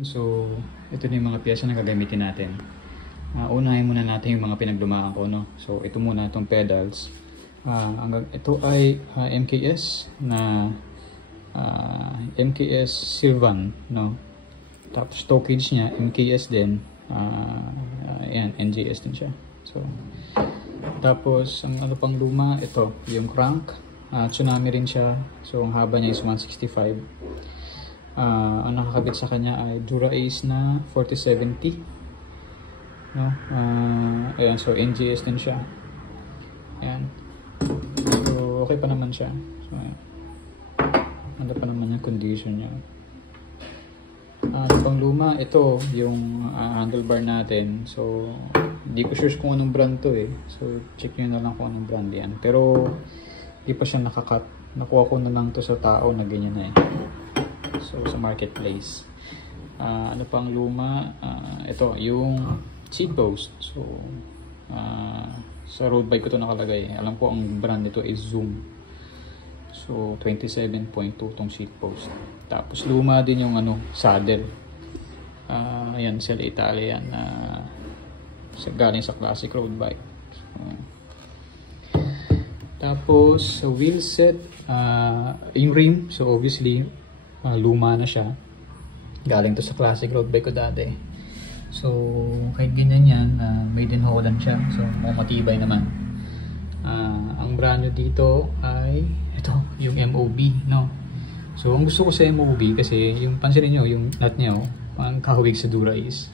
So, ito na yung mga piyesa na gagamitin natin. Unahin muna natin yung mga pinaglumaan ko, no? So, ito muna itong pedals. Ito ay MKS na MKS Sylvan, no? Tapos stockage niya MKS din. Ayan, NJS din siya. So, tapos ang ano pang luma, ito yung crank. Tsunami rin siya. So, ang haba niya is 165. Ang nakakabit sa kanya ay Dura-Ace na 4070, no? Ayan, so NGS din siya. Ayan, so okay pa naman siya. So, ano pa naman yung condition niya. Ano pang luma, ito yung handlebar natin. So hindi ko sure kung anong brand to eh, so check nyo na lang kung anong brand yan. Pero hindi pa siya nakakat. Nakuha ko na lang to sa tao na ganyan na eh. So, sa marketplace. Ano pang luma? Ito, yung seat post. So, sa road bike ko ito nakalagay. Alam ko ang brand nito is Zoom. So, 27.2 tong seat post. Tapos, luma din yung ano, saddle. Ayan, Cell Italia yan. Galing sa classic road bike. So, tapos, sa wheel set, yung rim. So, obviously, luma na siya. Galing to sa classic road bike ko dati. So, kahit ganyan yan, made in Holland siya. So, matibay naman. Ang brand new dito ay ito, yung MOB, no? So, ang gusto ko sa MOB kasi yung pansinin nyo, yung nut niya, ang kahawig sa Dura-Ace.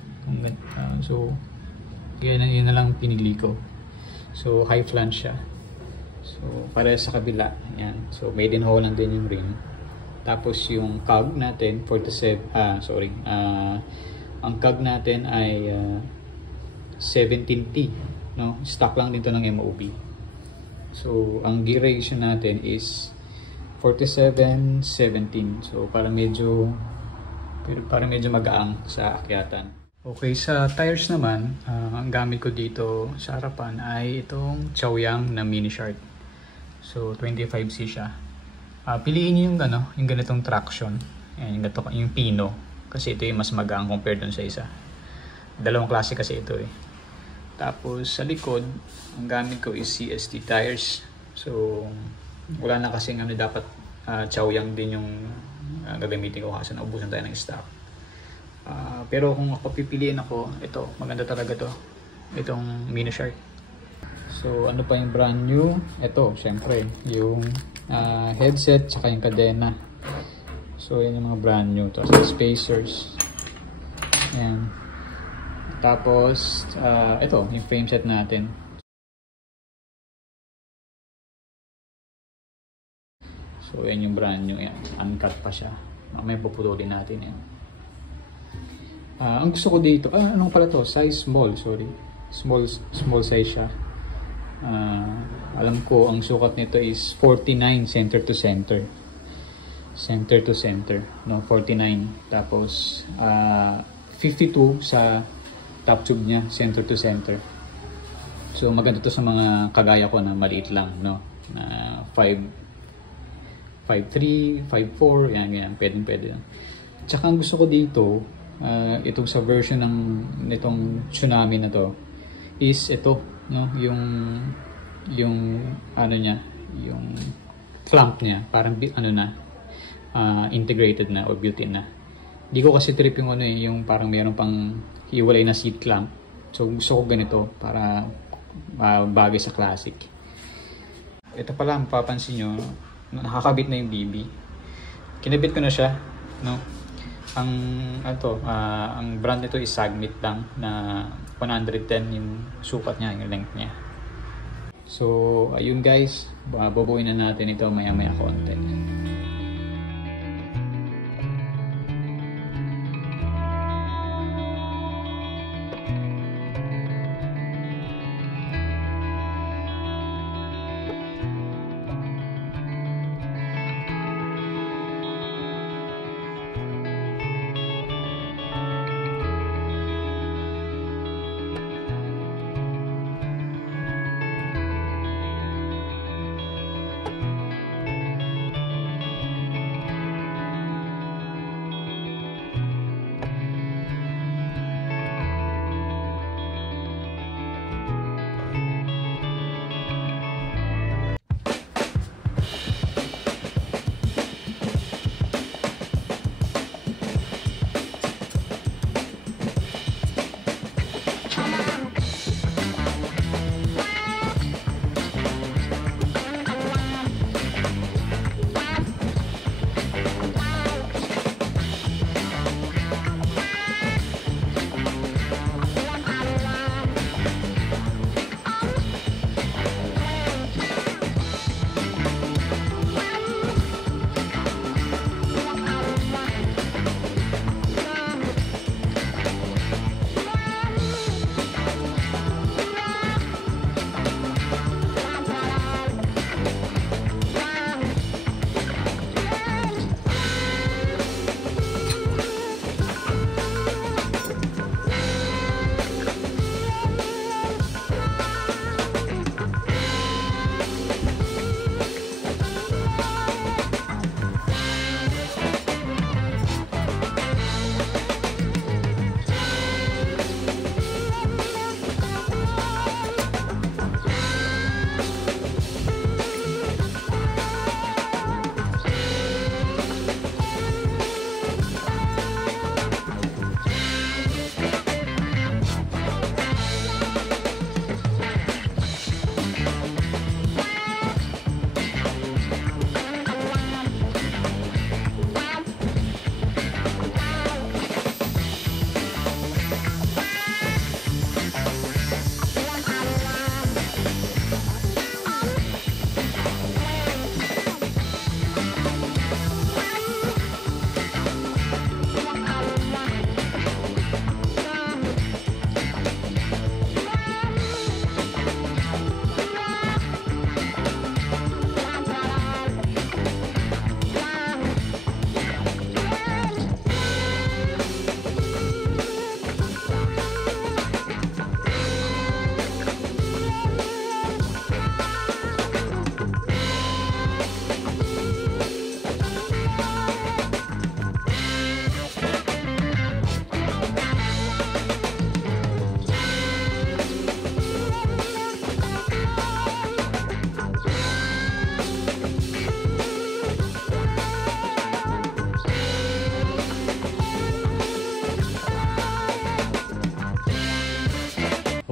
So, yun na lang pinili ko. So, high flange siya. So, para sa kabila. Yan. So, made in Holland din yung rim. Tapos yung cog natin 47 ang cog natin ay 17T, no? Stock lang dito ng MOB. So ang gear ratio natin is 47-17. So para medyo magaang sa akyatan. Okay, sa tires naman, ang gamit ko dito sa harapan ay itong Chaoyang na Mini Shark. So 25C siya. Piliin niyo yung ganitong traction. Ayan, yung Pino. Kasi ito yung mas magaan compared dun sa isa. Dalawang klase kasi ito eh. Tapos sa likod, ang gamit ko is CST tires. So, wala na kasing dapat Chaoyang din yung gagamitin ko kasi naubusan tayo ng stock. Pero kung ako pipiliin ako, ito, maganda talaga to. Itong Mini Shark. So, ano pa yung brand new? Ito, syempre, yung headset tsaka yung kadena. So yan yung mga brand new to. So, spacers. Ayan. Tapos ito yung frame set natin. So yan yung brand new. Yan. Uncut pa siya. May puputulin natin yan. Ang gusto ko dito, anong pala to? Size small, sorry. Small size siya. Alam ko ang sukat nito is 49 center to center. Center to center, no, 49. Tapos 52 sa top tube niya, center to center. So maganda to sa mga kagaya ko na maliit lang, no. Na 5'3", 5'4", yan, pwede. Tsaka ang gusto ko dito, itong sa version nitong Tsunami na to is ito, no, yung ano niya, yung clamp niya, parang integrated na or built-in na. Hindi ko kasi trip yung yung parang mayroon pang hiwalay na seat clamp. So gusto ko ganito para bagay sa classic. Ito pala, mapapansin nyo, nakakabit na yung BB. Kinabit ko na siya, no? Ang brand nito is Sagmit lang na 110 yung sukat niya, yung length niya. So ayun guys, babuuin na natin ito maya-maya konti.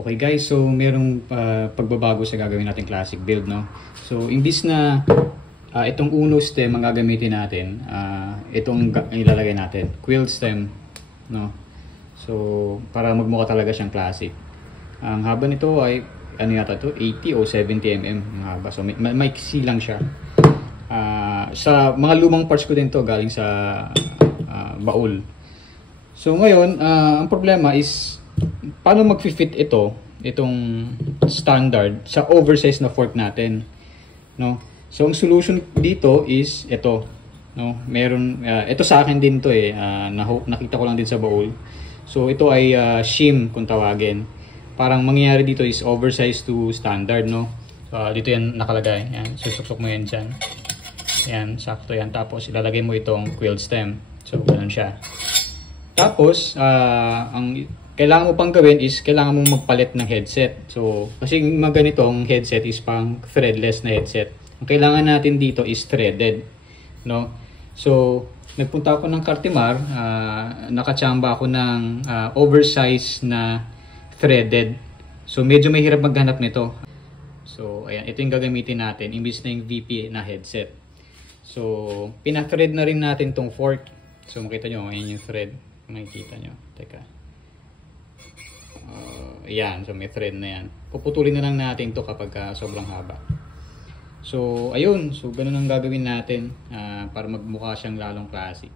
Okay guys, so merong pagbabago sa gagawin natin classic build, no? So imbis na itong uno stem ang gagamitin natin, itong ilalagay natin, quill stem, no? So para magmukha talaga siyang classic. Ang haba nito ay ano yata to, 80 o 70 mm ang haba. So may lang siya. Sa mga lumang parts ko din to galing sa baul. So ngayon, ang problema is paano mag-fit itong standard sa oversize na fork natin, no? So ang solution dito is ito, no? Meron ito sa akin din to nakita ko lang din sa baul. So ito ay shim kung tawagin. Parang mangyayari dito is oversize to standard, no? So dito yan nakalagay. Yan, susuksok mo yan diyan. Yan, sakto yan. Tapos ilalagay mo itong quill stem. So ganoon siya. Tapos, ang kailangan mo pang gawin is kailangan mong magpalit ng headset. So, kasi mga ganitong headset is pang threadless na headset. Ang kailangan natin dito is threaded, no? So, nagpunta ako ng Cartimar, nakachamba ako ng oversize na threaded. So, medyo mahirap maghanap nito. So, ayan, ito yung gagamitin natin imbis na yung VP na headset. So, pina-thread na rin natin tong fork. So, makita nyo, ayan yung thread. Makikita nyo. Teka. Ayan. So, may thread na yan. Puputulin na lang natin to kapag sobrang haba. So, ayun. So, ganun ang gagawin natin para magmukha siyang lalong classic.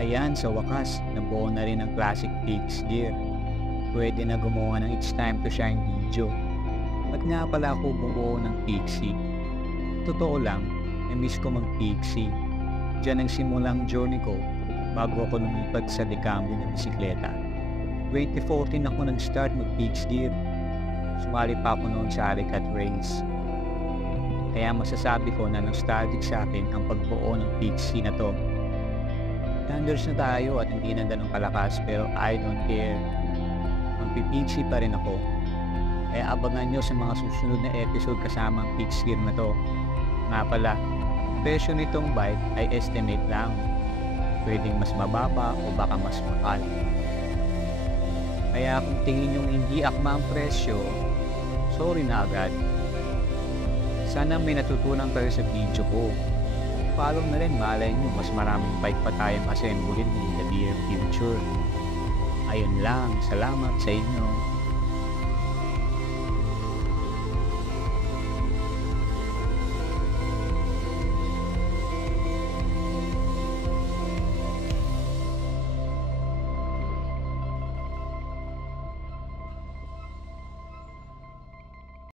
Ayan, sa wakas, nabuo na rin ang classic Pix gear. Pwede na gumawa ng It's Time to Shine video. Ba't nga pala ako bumuo ng Pixie? Totoo lang, na-miss ko mag-Pixie. Diyan ang simulang journey ko bago ako lumipat sa Decambio ng bisikleta. 2014 ako nag-start mag-Pix gear. Sumali pa ako noon sa Aricat Race. Kaya masasabi ko na nostalgic sa akin ang pagbuo ng Pixie na to. Thunders na tayo at hindi na ganun kalakas pero I don't care. Magpipixie pa rin ako. Kaya abangan nyo sa mga susunod na episode kasama ang Pix gear na to. Nga pala, presyo nitong bike ay estimate lang. Pwedeng mas mababa o baka mas mahal. Kaya kung tingin nyo hindi akma ang presyo, sorry na agad. Sana may natutunan kayo sa video ko. Follow na rin, malay nyo mas maraming bike pa tayong assemblein in the near future. Ayun lang, salamat sa inyo.